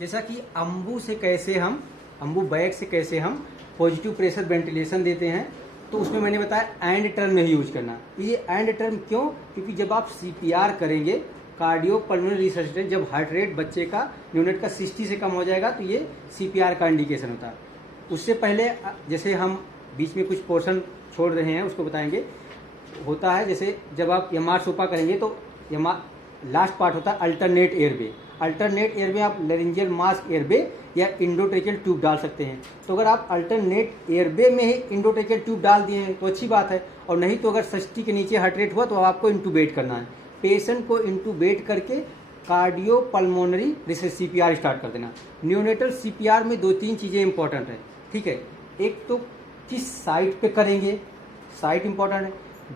जैसा कि Ambu bag से कैसे हम पॉजिटिव प्रेशर वेंटिलेशन देते हैं, तो उसमें मैंने बताया एंड टर्म नहीं यूज करना। ये एंड टर्म क्यों? क्योंकि जब आप सीपीआर करेंगे, कार्डियो पल्मोनरी रिसर्सिटेशन, जब हार्ट रेट बच्चे का न्यूनेट का 60 से कम हो जाएगा तो ये सीपीआर का इंडिकेशन होता है। उससे पहले जैसे हम बीच में कुछ पोर्शन छोड़ रहे हैं उसको बताएंगे। होता है जैसे जब आप यमार सोपा करेंगे तो लास्ट पार्ट होता है अल्टरनेट एयरवे। अल्टरनेट एयरवे आप लेरिंजियल मास्क एयरवे या इंडोट्रेकियल ट्यूब डाल सकते हैं। तो अगर आप अल्टरनेट एयरवे में ही इंडोट्रेकियल ट्यूब डाल दिए हैं तो अच्छी बात है, और नहीं तो अगर 60 के नीचे हार्ट रेट हुआ तो आपको इंटूबेट करना है। पेशेंट को इंटूबेट करके कार्डियो पल्मोनरी सीपीआर स्टार्ट कर देना। न्यूनेटल सीपीआर में 2-3 चीज़ें इंपॉर्टेंट है, ठीक है। एक तो किस साइट पे करेंगे, साइट इंपॉर्टेंट है।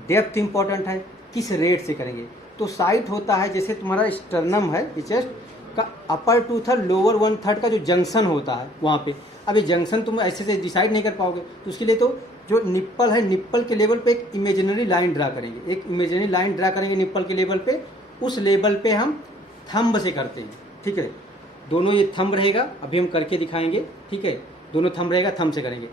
डेप्थ इंपॉर्टेंट है, किस रेट से करेंगे। तो साइट होता है जैसे तुम्हारा स्टर्नम है, चेस्ट का अपर टूथ और लोअर 1/3 का जो जंक्शन होता है वहाँ पे। अब ये जंक्शन तुम ऐसे से डिसाइड नहीं कर पाओगे, तो उसके लिए तो जो निप्पल है, निप्पल के लेवल पे एक इमेजिनरी लाइन ड्रा करेंगे। एक इमेजिनरी लाइन ड्रा करेंगे निप्पल के लेवल पे, उस लेवल पे हम थंब से करते हैं, ठीक है। दोनों ये थंब रहेगा, अभी हम करके दिखाएंगे, ठीक है। दोनों थंब रहेगा, थंब से करेंगे।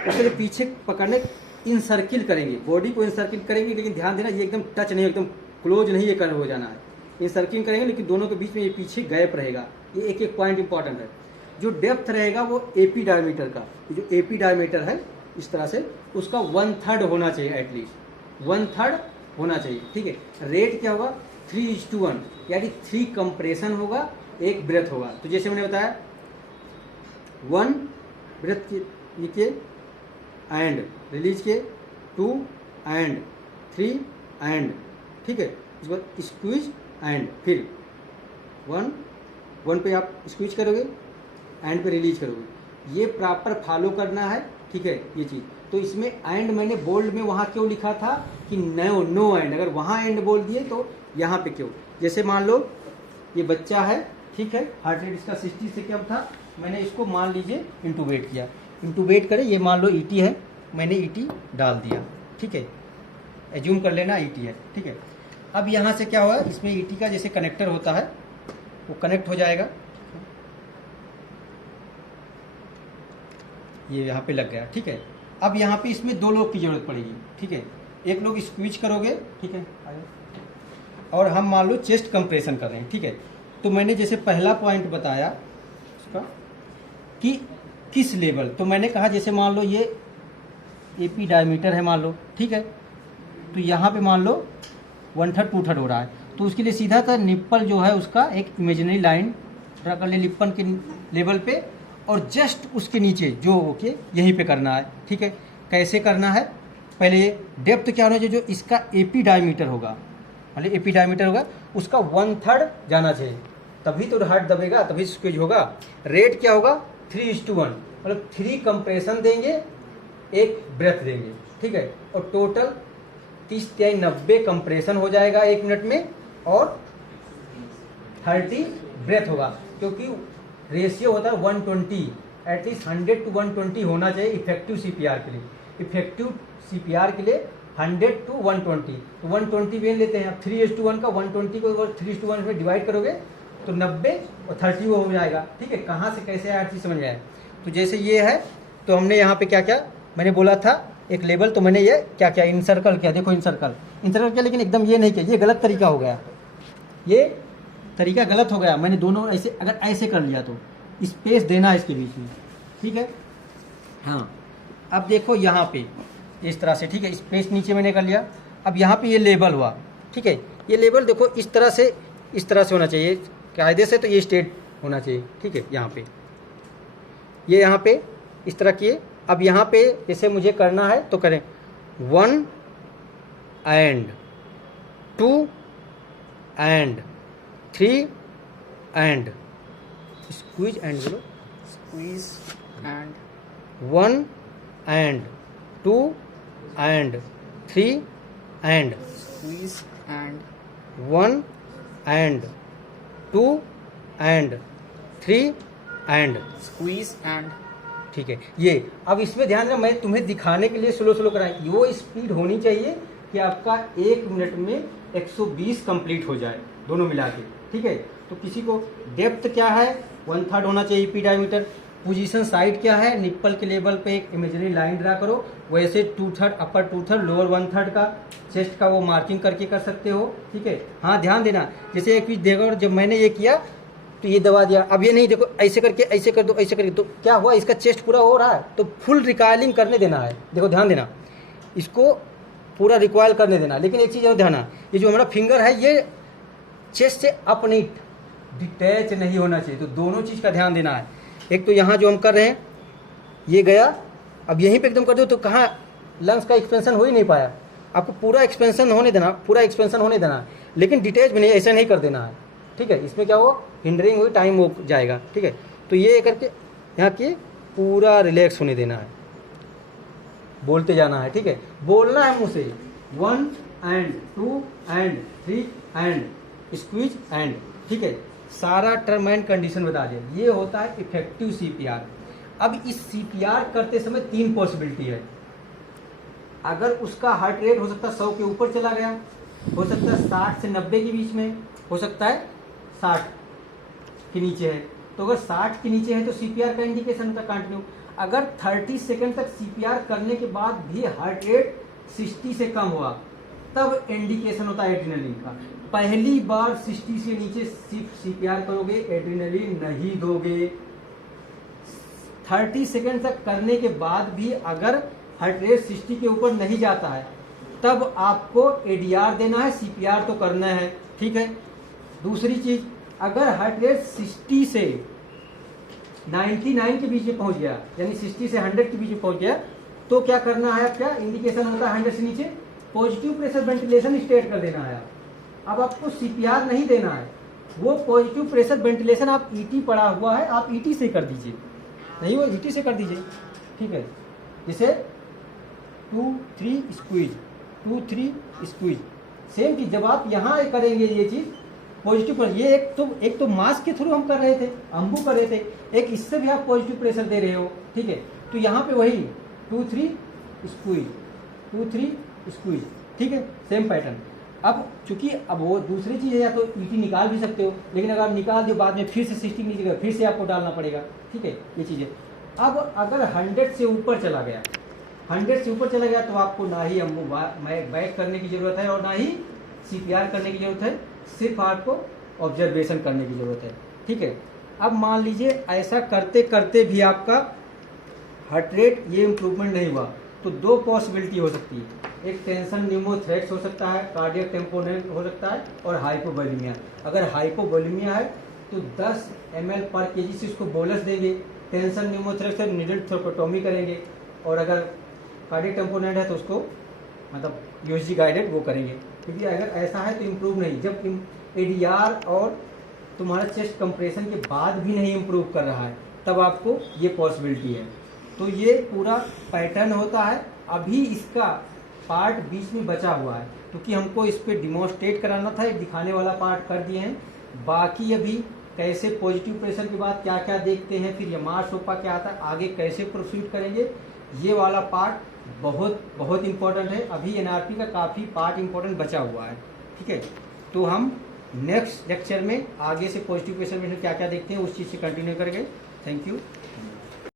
उसके लिए पीछे पकड़ने इन सर्किल करेंगे, बॉडी को इन सर्किल करेंगे, लेकिन ध्यान देना ये एकदम टच नहीं, एकदम क्लोज नहीं ये कर हो जाना है। इन सर्किल करेंगे लेकिन दोनों के बीच में ये पीछे गैप रहेगा। ये एक एक पॉइंट इंपॉर्टेंट है। जो डेप्थ रहेगा वो एपी डायमीटर का, जो एपी डायमीटर है इस तरह से उसका 1/3 होना चाहिए, एटलीस्ट 1/3 होना चाहिए, ठीक है। रेट क्या होगा? 3:1, यानी 3 कंप्रेशन होगा, 1 ब्रेथ होगा। तो जैसे मैंने बताया 1 ब्रेथ के एंड रिलीज के, 2 एंड 3 एंड, ठीक है। इसके बाद स्क्वीज एंड, फिर 1 पे आप स्क्वीज करोगे, एंड पे रिलीज करोगे। ये प्रॉपर फॉलो करना है, ठीक है ये चीज़। तो इसमें एंड मैंने बोल्ड में वहाँ क्यों लिखा था कि नो एंड, अगर वहाँ एंड बोल दिए तो यहाँ पे क्यों? जैसे मान लो ये बच्चा है, ठीक है, हार्ट रेट इसका 60 से कम था, मैंने इसको मान लीजिए इंटूबेट किया। इंटूबेट करें, ये मान लो ईटी है, मैंने ईटी डाल दिया, ठीक है। एज्यूम कर लेना ईटी है, ठीक है। अब यहाँ से क्या हुआ, इसमें ईटी का जैसे कनेक्टर होता है वो कनेक्ट हो जाएगा, ये यहाँ पे लग गया, ठीक है। अब यहाँ पे इसमें 2 लोग की जरूरत पड़ेगी, ठीक है। एक लोग स्क्वीज करोगे, ठीक है, और हम मान लो चेस्ट कंप्रेशन कर रहे हैं, ठीक है। तो मैंने जैसे पहला पॉइंट बताया उसका कि किस लेवल, तो मैंने कहा जैसे मान लो ये एपी डायमीटर है मान लो, ठीक है। तो यहाँ पे मान लो 1/3 2/3 हो रहा है, तो उसके लिए सीधा था निप्पल जो है उसका एक इमेजिनरी लाइन ड्रा कर ले निप्पल के लेवल पे, और जस्ट उसके नीचे जो ओके यहीं पे करना है, ठीक है। कैसे करना है? पहले डेप्थ क्या होना चाहिए, जो इसका एपी डायमीटर होगा, मतलब एपी डायमीटर होगा उसका 1/3 जाना चाहिए, तभी तो हार्ट दबेगा, तभी स्क्वीज होगा। रेट क्या होगा? 3:1, मतलब 3 कंप्रेशन देंगे, 1 ब्रेथ देंगे, ठीक है। और टोटल 30-90 कंप्रेशन हो जाएगा 1 मिनट में, और 30 ब्रेथ होगा, क्योंकि रेशियो होता है 120, एटलीस्ट 100 to 120 होना चाहिए इफेक्टिव सीपीआर के लिए। इफेक्टिव सीपीआर के लिए 100 to 120, तो 120 बेन लेते हैं। अब 3:1 का 120 को अगर 3:1 में डिवाइड करोगे तो 90 और 30 वो हो जाएगा, ठीक है। कहाँ से कैसे हर चीज़ समझ आए। तो जैसे ये है, तो हमने यहाँ पे क्या क्या मैंने बोला था एक लेवल, तो मैंने ये क्या क्या इनसर्कल किया, देखो इनसर्कल किया, लेकिन एकदम ये नहीं किया, ये गलत तरीका हो गया, ये तरीका गलत हो गया। मैंने दोनों ऐसे, अगर ऐसे कर लिया तो स्पेस देना है इसके बीच में, ठीक है। हाँ, अब देखो यहाँ पे इस तरह से, ठीक है, स्पेस नीचे मैंने कर लिया। अब यहाँ पे ये लेबल हुआ, ठीक है। ये लेबल देखो इस तरह से होना चाहिए कायदे से, तो ये स्ट्रेट होना चाहिए, ठीक है। यहाँ पे ये यहाँ पे इस तरह किए। अब यहाँ पे जैसे मुझे करना है तो करें 1 and 2 and 3 and squeeze and बोलो, squeeze and 1 and 2 and 3 and squeeze and 1 and 2 and 3 and, squeeze and ठीक है। ये अब इसमें ध्यान देना, मैं तुम्हें दिखाने के लिए स्लो कराई, वो स्पीड होनी चाहिए कि आपका 1 मिनट में 120 कंप्लीट हो जाए दोनों मिला के, ठीक है। तो किसी को डेप्थ क्या है 1/3 होना चाहिए ईपी डायमीटर। पोजीशन साइड क्या है, निप्पल के लेवल पे एक इमेजिनरी लाइन ड्रा करो, वैसे 2/3 अपर 2/3 लोअर 1/3 का चेस्ट का वो मार्किंग करके कर सकते हो, ठीक है। हाँ ध्यान देना, जैसे एक चीज देखो, और जब मैंने ये किया तो ये दबा दिया, अब ये नहीं, देखो ऐसे करके ऐसे कर दो, ऐसे करके, तो क्या हुआ, इसका चेस्ट पूरा हो रहा है, तो फुल रिकॉइलिंग करने देना है। देखो ध्यान देना, इसको पूरा रिकॉइल करने देना। लेकिन एक चीज़ और ध्यान, ये जो हमारा फिंगर है ये चेस्ट से अप नहीं, डिटैच नहीं होना चाहिए। तो दोनों चीज़ का ध्यान देना है। एक तो यहाँ जो हम कर रहे हैं ये गया, अब यहीं पे एकदम कर दो तो कहाँ लंग्स का एक्सपेंशन हो ही नहीं पाया। आपको पूरा एक्सपेंशन होने देना, पूरा एक्सपेंशन होने देना है, लेकिन डिटेच में नहीं, ऐसा नहीं कर देना है, ठीक है। इसमें क्या हो, हिंडरिंग हुई, टाइम हो जाएगा, ठीक है। तो ये करके यहाँ के पूरा रिलैक्स होने देना है, बोलते जाना है, ठीक है। बोलना है मुँह से 1 and 2 and 3 and squeeze and, ठीक है। सारा टर्म एंड कंडीशन बता दिया। ये होता है इफेक्टिव सीपीआर। अब इस सीपीआर करते समय 3 पॉसिबिलिटी है। अगर उसका हार्ट रेट हो सकता है 100 के ऊपर चला गया, हो सकता है 60 से 90 के बीच में, हो सकता है 60 के नीचे है। तो अगर 60 के नीचे है तो सीपीआर का इंडिकेशन होता है कंटिन्यू। अगर 30 सेकंड तक सीपीआर करने के बाद भी हार्ट रेट 60 से कम हुआ, तब इंडिकेशन होता है एड्रेनलिन का। पहली बार 60 से नीचे सिर्फ सीपीआर करोगे, एड्रेनलिन नहीं दोगे। 30 सेकंड तक करने के बाद भी अगर हार्ट रेट 60 के ऊपर नहीं जाता है, तब आपको एडीआर देना है, सीपीआर तो करना है, ठीक है। दूसरी चीज, अगर हार्ट रेट 60 से 99 के बीच में पहुंच गया, यानी 60 से 100 के बीच में पहुंच गया, तो क्या करना है, क्या इंडिकेशन होता है 100 से नीचे पॉजिटिव प्रेशर वेंटिलेशन स्टेट कर देना है। अब आपको सीपीआर नहीं देना है, वो पॉजिटिव प्रेशर वेंटिलेशन आप ईटी पड़ा हुआ है, आप ईटी से कर दीजिए, नहीं वो ईटी से कर दीजिए, ठीक है। जैसे 2-3 स्क्वीज, 2-3 स्क्वीज, सेम चीज। जब आप यहाँ करेंगे ये चीज पॉजिटिव पर, ये एक तो मास्क के थ्रू हम कर रहे थे, अम्बू कर रहे थे, एक इससे भी आप पॉजिटिव प्रेशर दे रहे हो, ठीक है। तो यहाँ पे वही 2-3 स्क्वीज, 2-3 स्क्वीज, ठीक है, सेम पैटर्न। अब चूंकि अब वो दूसरी चीज है, या तो ईटी निकाल भी सकते हो, लेकिन अगर आप निकाल दो बाद में फिर से 60 नीचे गया, फिर से आपको डालना पड़ेगा, ठीक है, ये चीजें। अब अगर 100 से ऊपर चला गया, 100 से ऊपर चला गया, तो आपको ना ही अम्बू बैक करने की जरूरत है और ना ही सीपीआर करने की जरूरत है, सिर्फ आपको ऑब्जर्वेशन करने की जरूरत है, ठीक है। अब मान लीजिए ऐसा करते करते भी आपका हार्ट रेट ये इम्प्रूवमेंट नहीं हुआ, तो 2 पॉसिबिलिटी हो सकती है। एक टेंशन न्यूमोथ्रेक्स हो सकता है, कार्डियक टेम्पोनेंट हो सकता है, और हाइपोवोलेमिया। अगर हाइपोवोलेमिया है तो 10 ml पर केजी से उसको बोलस देंगे, टेंशन न्यूमोथ्रेक्स है निडल थ्रोम्बोटोमी करेंगे, और अगर कार्डियक टेम्पोनेंट है तो उसको मतलब यूएसजी गाइडेड वो करेंगे। क्योंकि अगर ऐसा है तो इम्प्रूव नहीं, जब एडीआर और तुम्हारा चेस्ट कंप्रेशन के बाद भी नहीं इम्प्रूव कर रहा है, तब आपको ये पॉसिबिलिटी है। तो ये पूरा पैटर्न होता है। अभी इसका पार्ट बीच में बचा हुआ है, क्योंकि हमको इस पर डिमॉन्स्ट्रेट कराना था, एक दिखाने वाला पार्ट कर दिए हैं। बाकी अभी कैसे पॉजिटिव प्रेशर के बाद क्या क्या देखते हैं, फिर यमार सोपा क्या आता है, आगे कैसे प्रोसीड करेंगे, ये वाला पार्ट बहुत बहुत इंपॉर्टेंट है। अभी एनआरपी का काफ़ी पार्ट इंपॉर्टेंट बचा हुआ है, ठीक है। तो हम नेक्स्ट लेक्चर में आगे से पॉजिटिव प्रेशर में क्या क्या देखते हैं उस चीज़ से कंटिन्यू करेंगे। Thank you.